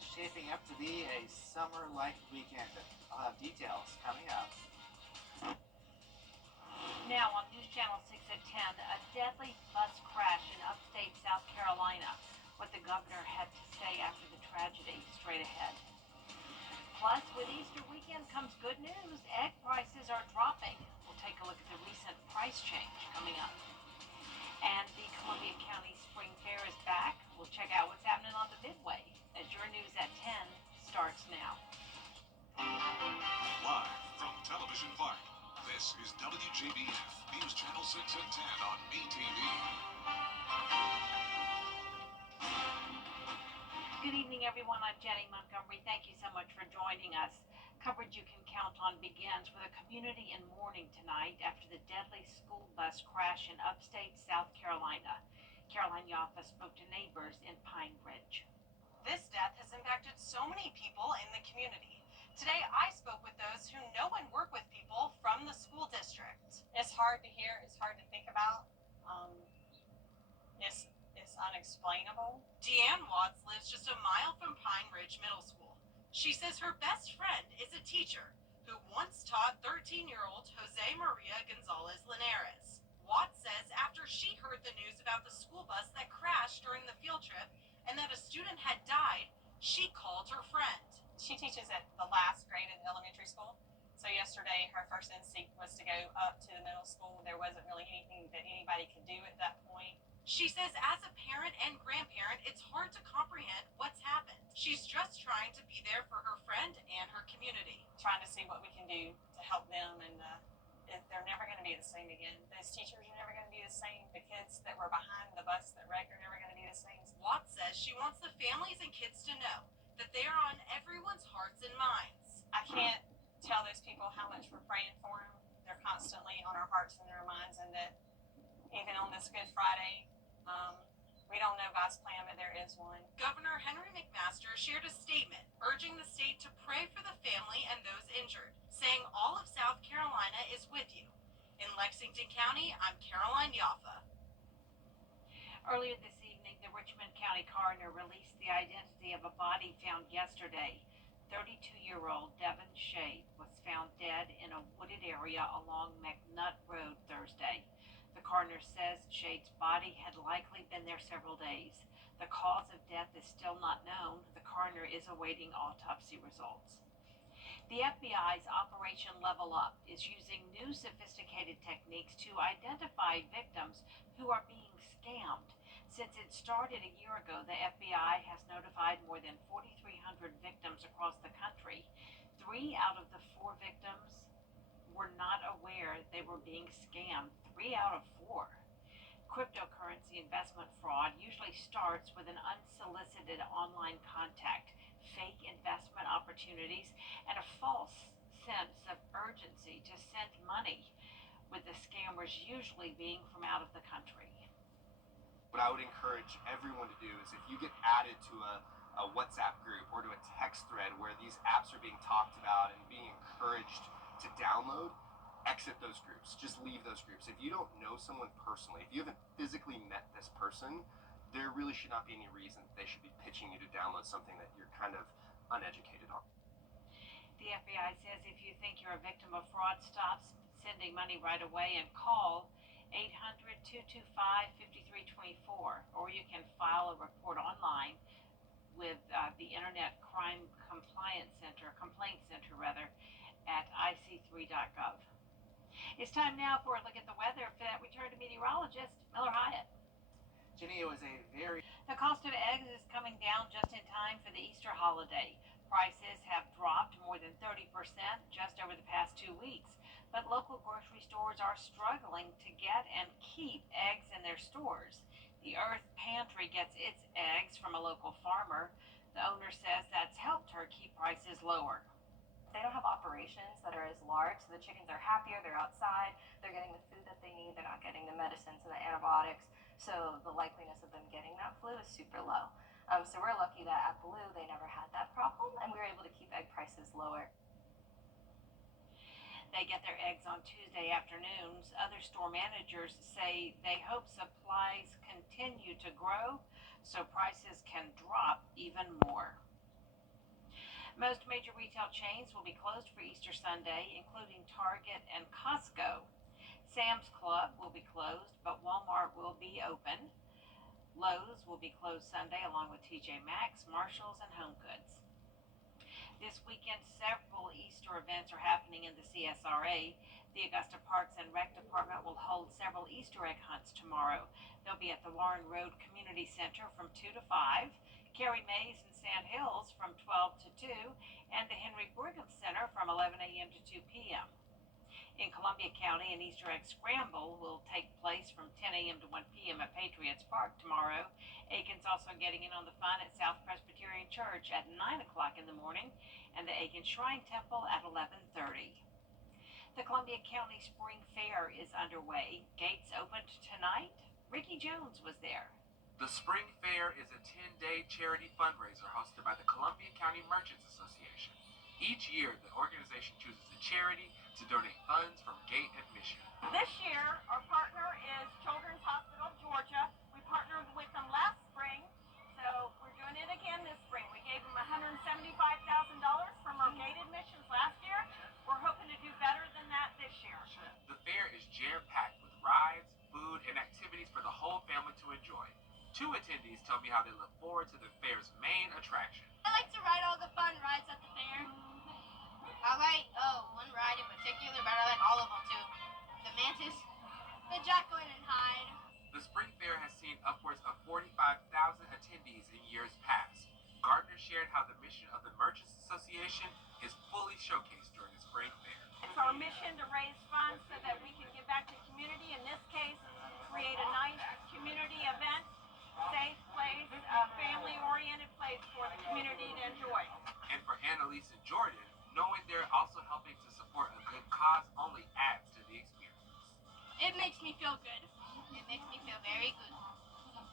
It's shaping up to be a summer-like weekend. I'll have details coming up. Now on News Channel 6 at 10, a deadly bus crash in upstate South Carolina. What the governor had to say after the tragedy, straight ahead. Plus, with Easter weekend comes good news. Egg prices are dropping. We'll take a look at the recent price change coming up. And the Columbia County Spring Fair is back. We'll check out what's happening on the Midway as your news at 10 starts now. Live from Television Park, this is WJBF News Channel 6 at 10 on BTV. Good evening, everyone. I'm Jenny Montgomery. Thank you so much for joining us. Coverage you can count on begins with a community in mourning tonight after the deadly school bus crash in upstate South Carolina. Caroline Yaffa spoke to neighbors in Pine Ridge. This death has impacted so many people in the community. Today, I spoke with those who know and work with people from the school district. It's hard to hear. It's hard to think about. It's unexplainable. Deanne Watts lives just a mile from Pine Ridge Middle School. She says her best friend is a teacher who once taught 13-year-old Jose Maria Gonzalez Linares. Watts says after she heard the news about the school bus that crashed during the field trip and that a student had died, she called her friend. She teaches at the last grade in elementary school. So yesterday, her first instinct was to go up to the middle school. There wasn't really anything that anybody could do at that point. She says as a parent and grandparent, it's hard to comprehend what's happened. She's just trying to be there for her friend and her community. Trying to see what we can do to help them, and they're never going to be the same again. Those teachers are never going to be the same. The kids that were behind the bus that wrecked are never going to be the same. Watts says she wants the families and kids to know that they are on everyone's hearts and minds. I can't tell those people how much we're praying for them. They're constantly on our hearts and our minds, and that even on this Good Friday, we don't know God's plan, but there is one. Governor Henry McMaster shared a statement urging the state to pray for the family and those injured, saying all of South Carolina is with you. In Lexington County, I'm Caroline Yaffa. Earlier this evening, the Richmond County coroner released the identity of a body found yesterday. 32-year-old Devin Shade was found dead in a wooded area along McNutt Road Thursday. The coroner says Shade's body had likely been there several days. The cause of death is still not known. The coroner is awaiting autopsy results. The FBI's Operation Level Up is using new sophisticated techniques to identify victims who are being scammed. Since it started a year ago, the FBI has notified more than 4,300 victims across the country. 3 out of the 4 victims were not aware they were being scammed. 3 out of 4. Cryptocurrency investment fraud usually starts with an unsolicited online contact, fake investment opportunities, and a false sense of urgency to send money, with the scammers usually being from out of the country. What I would encourage everyone to do is if you get added to a WhatsApp group or to a text thread where these apps are being talked about and being encouraged to download, exit those groups. Just leave those groups. If you don't know someone personally, if you haven't physically met this person, there really should not be any reason that they should be pitching you to download something that you're kind of uneducated on. The FBI says if you think you're a victim of fraud, stop sending money right away and call 800-225-5324, or you can file a report online with the Internet Crime Compliance Center, Complaint Center rather, at ic3.gov. It's time now for a look at the weather. For that, we turn to meteorologist Miller Hyatt. Jenny, it was a very... The cost of eggs is coming down just in time for the Easter holiday. Prices have dropped more than 30% just over the past 2 weeks, but local grocery stores are struggling to get and keep eggs in their stores. The Earth Pantry gets its eggs from a local farmer. The owner says that's helped her keep prices lower. They don't have operations that are as large, so the chickens are happier, they're outside, they're getting the food that they need, they're not getting the medicines and the antibiotics, so the likeliness of them getting that flu is super low. So we're lucky that at Blue they never had that problem, and we were able to keep egg prices lower. They get their eggs on Tuesday afternoons. Other store managers say they hope supplies continue to grow so prices can drop even more. Most major retail chains will be closed for Easter Sunday, including Target and Costco. Sam's Club will be closed, but Walmart will be open. Lowe's will be closed Sunday, along with TJ Maxx, Marshalls, and Home Goods. This weekend, several Easter events are happening in the CSRA. The Augusta Parks and Rec Department will hold several Easter egg hunts tomorrow. They'll be at the Warren Road Community Center from 2 to 5, Carrie Mays and Sand Hills from 12 to 2, and the Henry Brigham Center from 11 a.m. to 2 p.m. In Columbia County, an Easter egg scramble will take place from 10 a.m. to 1 p.m. at Patriots Park tomorrow. Aiken's also getting in on the fun at South Presbyterian Church at 9 o'clock in the morning, and the Aiken Shrine Temple at 11:30. The Columbia County Spring Fair is underway. Gates opened tonight. Ricky Jones was there. The Spring Fair is a 10-day charity fundraiser hosted by the Columbia County Merchants Association. Each year, the organization chooses a charity to donate funds from gate admission. This year, our partner is Children's Hospital of Georgia. We partnered with them last spring, so we're doing it again this spring. We gave them $175,000 from our gate admissions last year. We're hoping to do better than that this year. The fair is jam-packed with rides, food, and activities for the whole family to enjoy. Two attendees tell me how they look forward to the fair's main attraction. I like to ride all the fun rides at the fair. I like one ride in particular, but I like all of them too. The Mantis, the Jekyll and Hyde. The Spring Fair has seen upwards of 45,000 attendees in years past. Gardner shared how the mission of the Merchants Association is fully showcased during the Spring Fair. It's our mission to raise funds so that we can give back to the community. In this case, create a nice community event, safe place, a family-oriented place for the community to enjoy. And for Annalise and Jordan, knowing they're also helping to support a good cause only adds to the experience. It makes me feel good. It makes me feel very good.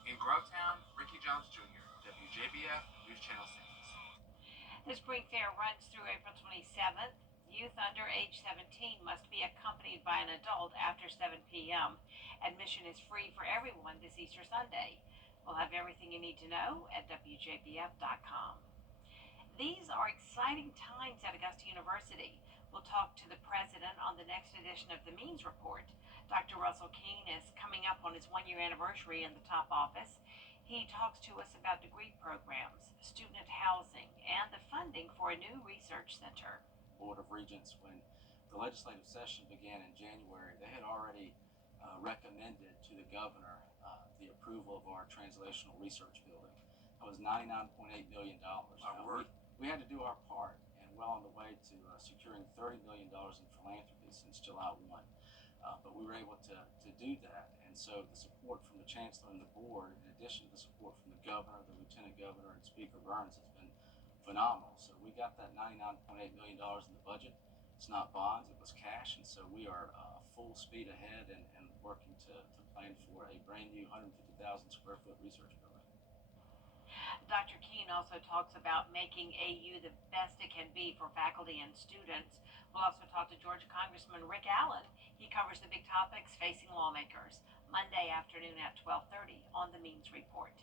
In Grovetown, Ricky Jones Jr., WJBF News Channel 6. The Spring Fair runs through April 27th. Youth under age 17 must be accompanied by an adult after 7 p.m. Admission is free for everyone this Easter Sunday. We'll have everything you need to know at WJBF.com. These are exciting times at Augusta University. We'll talk to the president on the next edition of the Means Report. Dr. Russell Keene is coming up on his one-year anniversary in the top office. He talks to us about degree programs, student housing, and the funding for a new research center. Board of Regents, when the legislative session began in January, they had already recommended to the governor the approval of our translational research building. That was $99.8 million. We had to do our part, and well on the way to securing $30 million in philanthropy since July 1. But we were able to do that, and so the support from the Chancellor and the board, in addition to the support from the governor, the Lieutenant Governor, and Speaker Burns, has been phenomenal. So we got that $99.8 million in the budget. It's not bonds, it was cash, and so we are full speed ahead and working to plan for a brand new 150,000 square foot research building. Dr. Keene also talks about making AU the best it can be for faculty and students. We'll also talk to Georgia Congressman Rick Allen. He covers the big topics facing lawmakers Monday afternoon at 12:30 on the Means Report.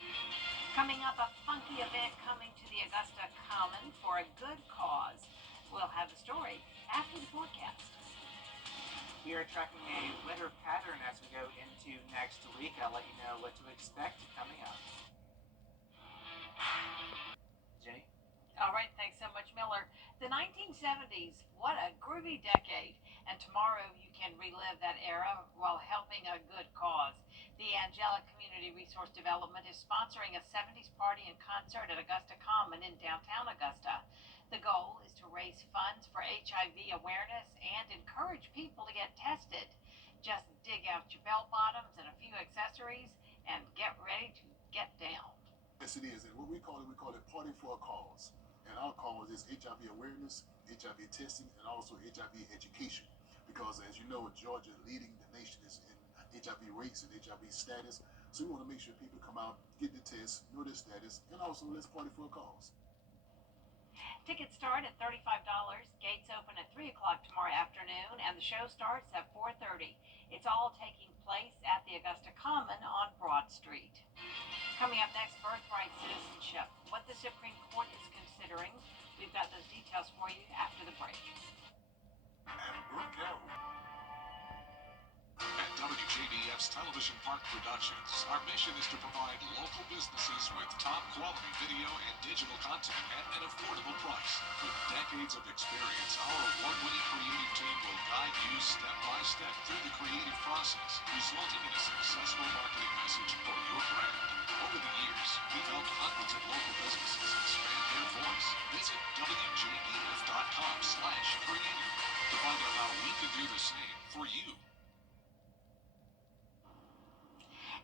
Coming up, a funky event coming to the Augusta Common for a good cause. We'll have the story after the forecast. We are tracking a winter pattern as we go into next week. I'll let you know what to expect coming up. Jenny? All right, thanks so much, Miller. The 1970s, what a groovy decade. And tomorrow you can relive that era while helping a good cause. The Angelic Community Resource Development is sponsoring a 70s party and concert at Augusta Common in downtown Augusta. The goal is to raise funds for HIV awareness and encourage people to get tested. Just dig out your bell bottoms and a few accessories and get ready to get down. Yes, it is. And what we call it Party for a Cause. And our cause is HIV awareness, HIV testing, and also HIV education. Because as you know, Georgia leading the nation is in HIV rates and HIV status. So we want to make sure people come out, get the test, know their status, and also let's party for a cause. Tickets start at $35. Gates open at 3 o'clock tomorrow afternoon, and the show starts at 4:30. It's all taking place at the Augusta Common on Broad Street. Coming up next, birthright citizenship, what the Supreme Court is considering. We've got those details for you after the break. And we'll go. At WJBF's Television Park Productions, our mission is to provide local businesses with top quality video and digital content at an affordable price. With decades of experience, our award-winning creative team will guide you step by step through the creative process, resulting in a successful marketing message for your brand. Over the years, we've helped hundreds of local businesses expand their voice. Visit WJBF.com/creative to find out how we can do the same for you.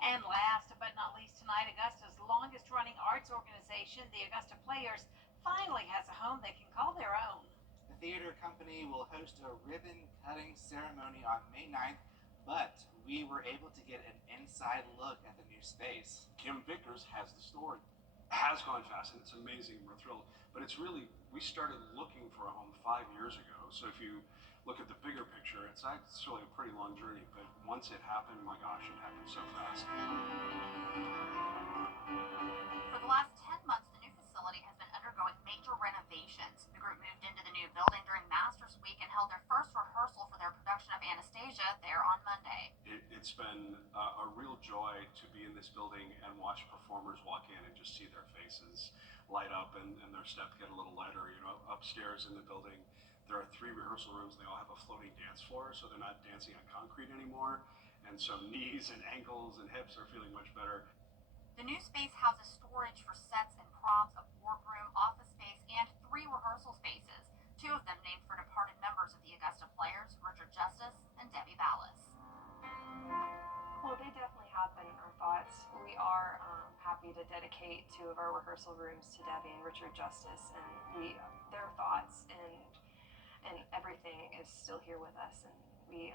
And last but not least tonight, Augusta's longest running arts organization, the Augusta Players, finally has a home they can call their own. The theater company will host a ribbon-cutting ceremony on May 9th, but we were able to get an inside look at the new space. Kim Vickers has the story. Has gone fast, and it's amazing. We're thrilled. But it's really, we started looking for a home 5 years ago. So if you look at the bigger picture, it's actually a pretty long journey. But once it happened, my gosh, it happened so fast. For the last 10 months, the new facility has been undergoing major renovations. The group moved into the new building during Masters Week and held their first rehearsal for their production of Anastasia there on Monday. It's been a real joy to be in this building and watch performers walk in and just see their faces light up and their step get a little lighter. You know, upstairs in the building, there are 3 rehearsal rooms. They all have a floating dance floor, so they're not dancing on concrete anymore. And so knees and ankles and hips are feeling much better. The new space houses storage for sets and props, a boardroom, office space, and 3 rehearsal spaces. 2 of them named for departed members of the Augusta Players, Richard Justice and Debbie Ballas. Well, they definitely have been in our thoughts. We are happy to dedicate 2 of our rehearsal rooms to Debbie and Richard Justice, and their thoughts and everything is still here with us, and we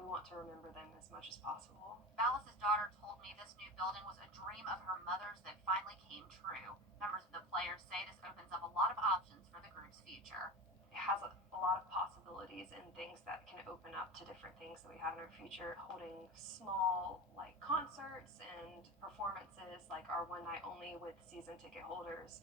want to remember them as much as possible. Ballas' daughter told me this new building was a dream of her mother's that finally came true. Members of the Players say this opens up a lot of options for the group's future. It has a lot of possibilities and things that can open up to different things that we have in our future, holding small like concerts and performances like our one night only with season ticket holders,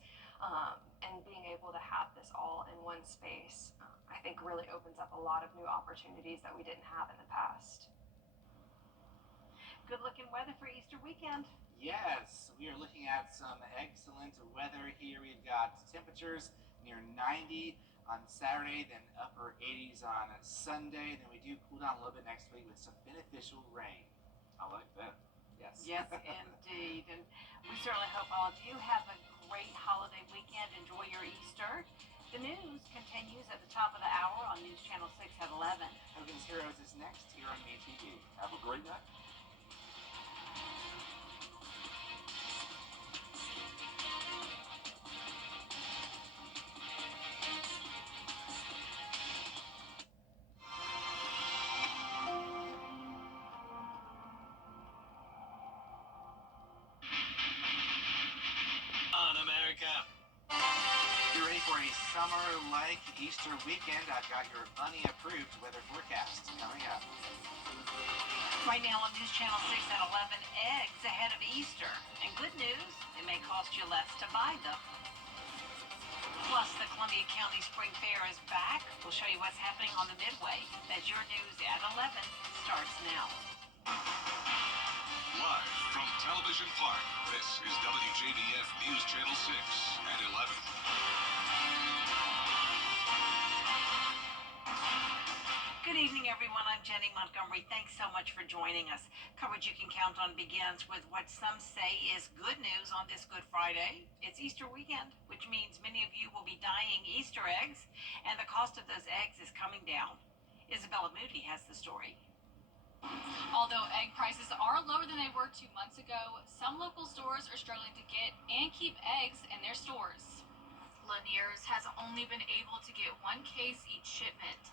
and being able to have this all in one space, I think really opens up a lot of new opportunities that we didn't have in the past. Good looking weather for Easter weekend. Yes, we are looking at some excellent weather here. We've got temperatures near 90 on Saturday, then upper 80s on Sunday. Then we do cool down a little bit next week with some beneficial rain. I like that. Yes. Yes, indeed. And we certainly hope all of you have a great holiday weekend. Enjoy your Easter. The news continues at the top of the hour on News Channel 6 at 11. Hogan's Heroes is next here on WJBF. Have a great night. Summer-like Easter weekend. I've got your bunny-approved weather forecast coming up. Right now on News Channel 6 at 11, eggs ahead of Easter. And good news, it may cost you less to buy them. Plus, the Columbia County Spring Fair is back. We'll show you what's happening on the Midway. That's your news at 11 starts now. Live from Television Park, this is WJBF News Channel 6 at 11. Good evening, everyone. I'm Jenny Montgomery. Thanks so much for joining us. Coverage you can count on begins with what some say is good news on this Good Friday. It's Easter weekend, which means many of you will be dyeing Easter eggs, and the cost of those eggs is coming down. Isabella Moody has the story. Although egg prices are lower than they were 2 months ago, some local stores are struggling to get and keep eggs in their stores. Lanier's has only been able to get 1 case each shipment.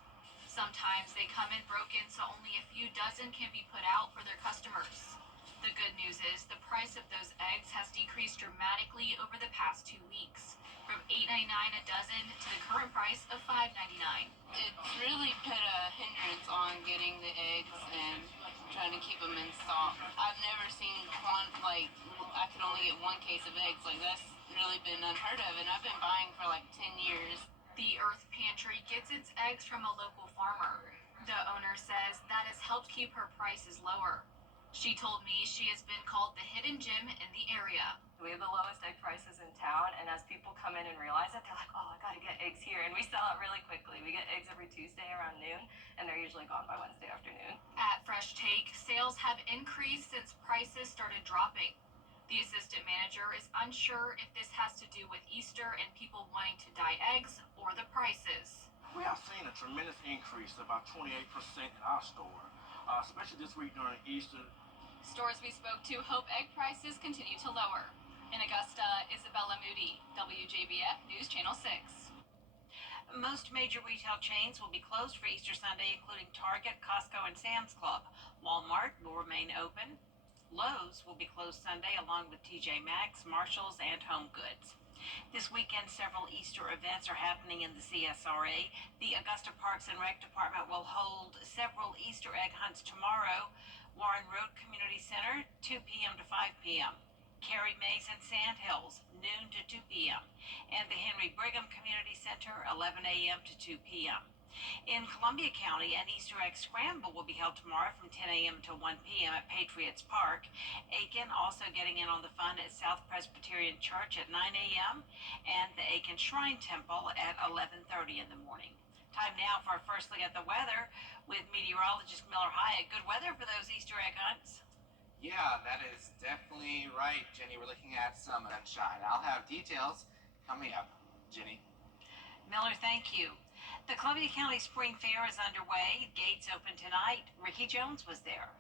Sometimes they come in broken, so only a few dozen can be put out for their customers. The good news is the price of those eggs has decreased dramatically over the past 2 weeks, from $8.99 a dozen to the current price of $5.99. It's really put a hindrance on getting the eggs, and trying to keep them in stock. I've never seen I could only get one case of eggs. Like, that's really been unheard of, and I've been buying for like 10 years. The Earth Pantry gets its eggs from a local farmer. The owner says that has helped keep her prices lower. She told me she has been called the hidden gem in the area. We have the lowest egg prices in town, and as people come in and realize it, they're like, oh, I gotta get eggs here, and we sell it really quickly. We get eggs every Tuesday around noon, and they're usually gone by Wednesday afternoon. At Fresh Take, sales have increased since prices started dropping. The assistant manager is unsure if this has to do with Easter and people wanting to dye eggs or the prices. We have seen a tremendous increase, about 28% in our store, especially this week during Easter. Stores we spoke to hope egg prices continue to lower. In Augusta, Isabella Moody, WJBF News Channel 6. Most major retail chains will be closed for Easter Sunday, including Target, Costco, and Sam's Club. Walmart will remain open. Lowe's will be closed Sunday, along with TJ Maxx, Marshalls, and Home Goods. This weekend, several Easter events are happening in the CSRA. The Augusta Parks and Rec Department will hold several Easter egg hunts tomorrow. Warren Road Community Center, 2 p.m. to 5 p.m. Carrie Mays and Sandhills, noon to 2 p.m. And the Henry Brigham Community Center, 11 a.m. to 2 p.m. In Columbia County, an Easter egg scramble will be held tomorrow from 10 a.m. to 1 p.m. at Patriots Park. Aiken also getting in on the fun at South Presbyterian Church at 9 a.m. and the Aiken Shrine Temple at 11:30 in the morning. Time now for our first look at the weather with meteorologist Miller Hyatt. Good weather for those Easter egg hunts. Yeah, that is definitely right, Jenny. We're looking at some sunshine. I'll have details coming up. Jenny. Miller, thank you. The Columbia County Spring Fair is underway. Gates open tonight. Ricky Jones was there.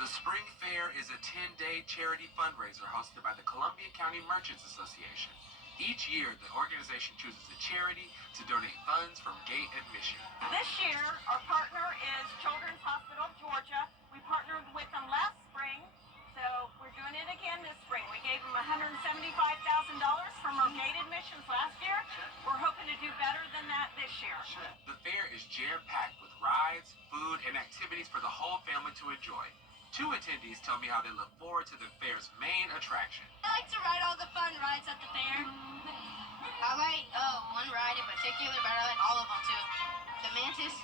The Spring Fair is a 10-day charity fundraiser hosted by the Columbia County Merchants Association. Each year, the organization chooses a charity to donate funds from gate admission. This year, our partner is Children's Hospital of Georgia. We partnered with them last spring, so we're doing it again this spring. We gave them $175,000 from our gate admissions last year. We're hoping to do better than that this year. The fair is jam-packed with rides, food, and activities for the whole family to enjoy. Two attendees tell me how they look forward to the fair's main attraction. I like to ride all the fun rides at the fair. I like one ride in particular, but I like all of them too. The Mantis,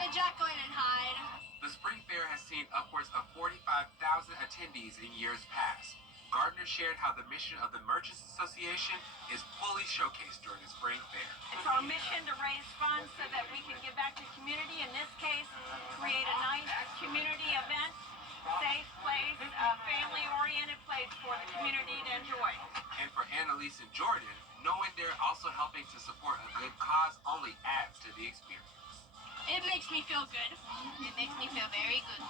the Jekyll and Hyde. The Spring Fair has seen upwards of 45,000 attendees in years past. Gardner shared how the mission of the Merchants Association is fully showcased during the Spring Fair. It's our mission to raise funds so that we can give back to the community. In this case, create a nice community event, safe place, a family-oriented place for the community to enjoy. And for Annalise and Jordan, knowing they're also helping to support a good cause only adds to the experience. It makes me feel good. It makes me feel very good.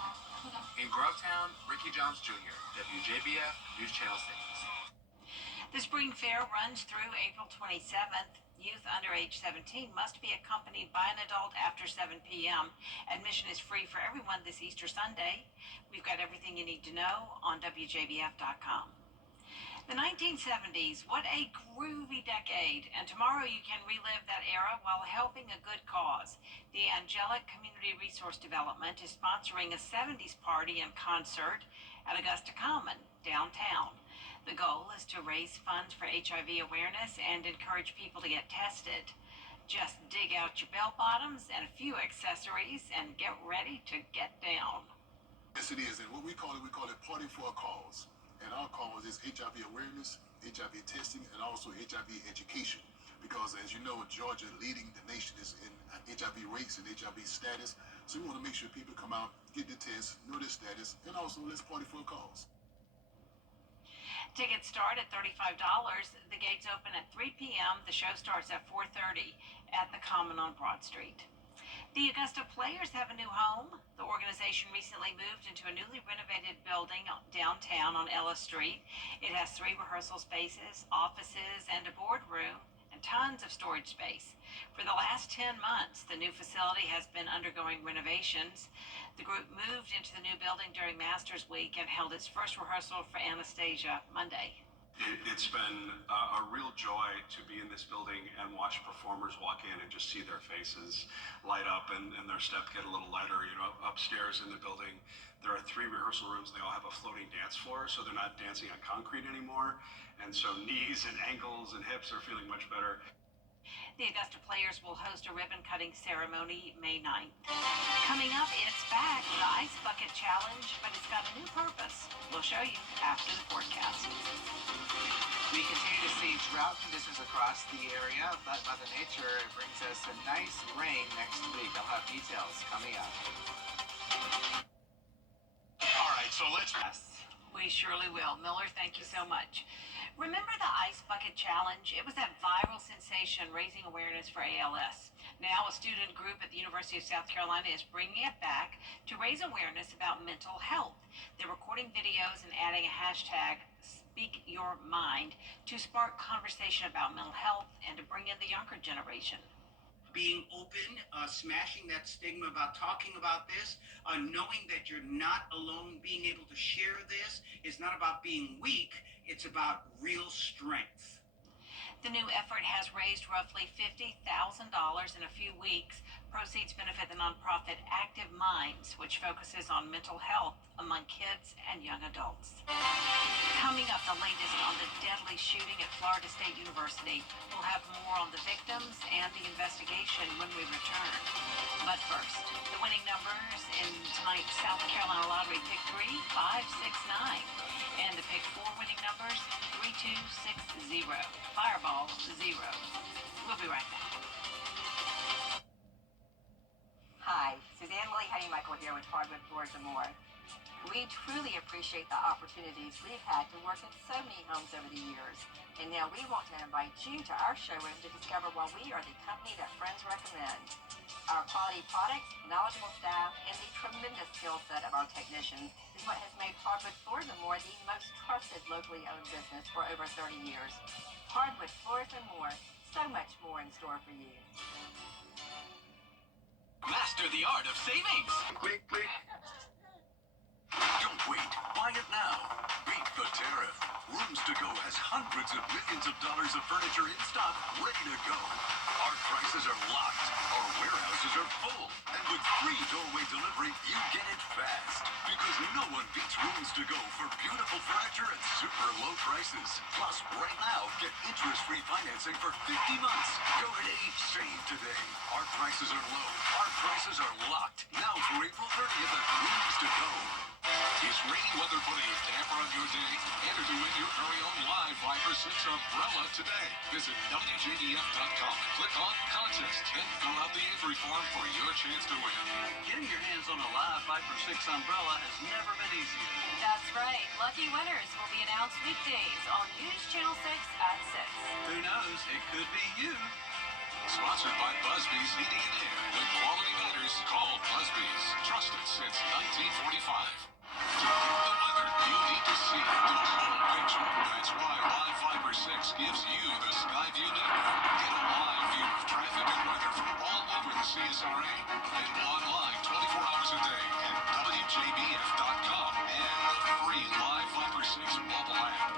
In Grovetown, Ricky Jones Jr., WJBF News Channel 6. The Spring Fair runs through April 27th. Youth under age 17 must be accompanied by an adult after 7 p.m. Admission is free for everyone this Easter Sunday. We've got everything you need to know on WJBF.com. The 1970s, what a groovy decade, and tomorrow you can relive that era while helping a good cause. The Angelic Community Resource Development is sponsoring a 70s party and concert at Augusta Common, downtown. The goal is to raise funds for HIV awareness and encourage people to get tested. Just dig out your bell bottoms and a few accessories and get ready to get down. Yes, it is, and what we call it Party for a Cause. And our cause is HIV awareness, HIV testing, and also HIV education. Because as you know, Georgia leading the nation is in HIV rates and HIV status. So we want to make sure people come out, get the test, know their status, and also let's party for a cause. Tickets start at $35. The gates open at 3 p.m. The show starts at 4:30 at the Common on Broad Street. The Augusta Players have a new home. The organization recently moved into a newly renovated building downtown on Ellis Street. It has 3 rehearsal spaces, offices, and a boardroom, and tons of storage space. For the last 10 months, the new facility has been undergoing renovations. The group moved into the new building during Masters Week and held its first rehearsal for Anastasia Monday. It's been a real joy to be in this building and watch performers walk in and just see their faces light up and their step get a little lighter. You know, upstairs in the building, there are 3 rehearsal rooms. They all have a floating dance floor, so they're not dancing on concrete anymore. And so knees and ankles and hips are feeling much better. The Augusta Players will host a ribbon-cutting ceremony May 9th. Coming up, it's back, the Ice Bucket Challenge, but it's got a new purpose. We'll show you after the forecast. We continue to see drought conditions across the area, but Mother Nature brings us a nice rain next week. I'll have details coming up. All right, so let's... We surely will. Miller, thank you so much. Remember the Ice Bucket Challenge? It was that viral sensation raising awareness for ALS. Now a student group at the University of South Carolina is bringing it back to raise awareness about mental health. They're recording videos and adding a hashtag, Speak Your Mind, to spark conversation about mental health and to bring in the younger generation. Being open, smashing that stigma about talking about this, knowing that you're not alone, being able to share this is not about being weak, it's about real strength. The new effort has raised roughly $50,000 in a few weeks. Proceeds benefit the nonprofit Active Minds, which focuses on mental health among kids and young adults. Coming up, the latest on the deadly shooting at Florida State University. We'll have more on the victims and the investigation when we return. But first, the winning numbers in tonight's South Carolina Lottery: Pick 3, 5, 6, 9. And the Pick 4 winning numbers: 3, 2, 6, 0. Fireball 0. We'll be right back. Hi, Suzanne Lee Michael here with Hardwood Floors and More. We truly appreciate the opportunities we've had to work in so many homes over the years. And now we want to invite you to our showroom to discover why we are the company that friends recommend. Our quality products, knowledgeable staff, and the tremendous skill set of our technicians is what has made Hardwood Floors and More the most trusted locally owned business for over 30 years. Hardwood Floors and More, so much more in store for you. Master the art of savings. Click, click. Don't wait. Buy it now. Beat the tariff. Rooms to Go has hundreds of millions of dollars of furniture in stock, ready to go. Our prices are locked. Our warehouses are full. And with free doorway delivery, you get it fast. Because no one beats Rooms to Go for beautiful furniture at super low prices. Plus, right now, get interest-free financing for 50 months. Go today, save today. Our prices are low. Our prices are locked. Now for April 30th at Rooms to Go. Is rainy weather putting a damper on your day? Enter to win your very own live 5 for 6 umbrella today. Visit WJBF.com and click on Contest and fill out the entry form for your chance to win. Getting your hands on a live 5 for 6 umbrella has never been easier. That's right. Lucky winners will be announced weekdays on News Channel 6 at 6. Who knows? It could be you. Sponsored by Busby's Heating and Air. When quality matters, call Busby's. Trusted since 1945. To get the weather, you need to see the whole picture. That's why Live 5 for 6 gives you the Skyview Network. Get a live view of traffic and weather from all over the CSRA. Available online 24 hours a day at WJBF.com and the free Live 5 for 6 mobile app.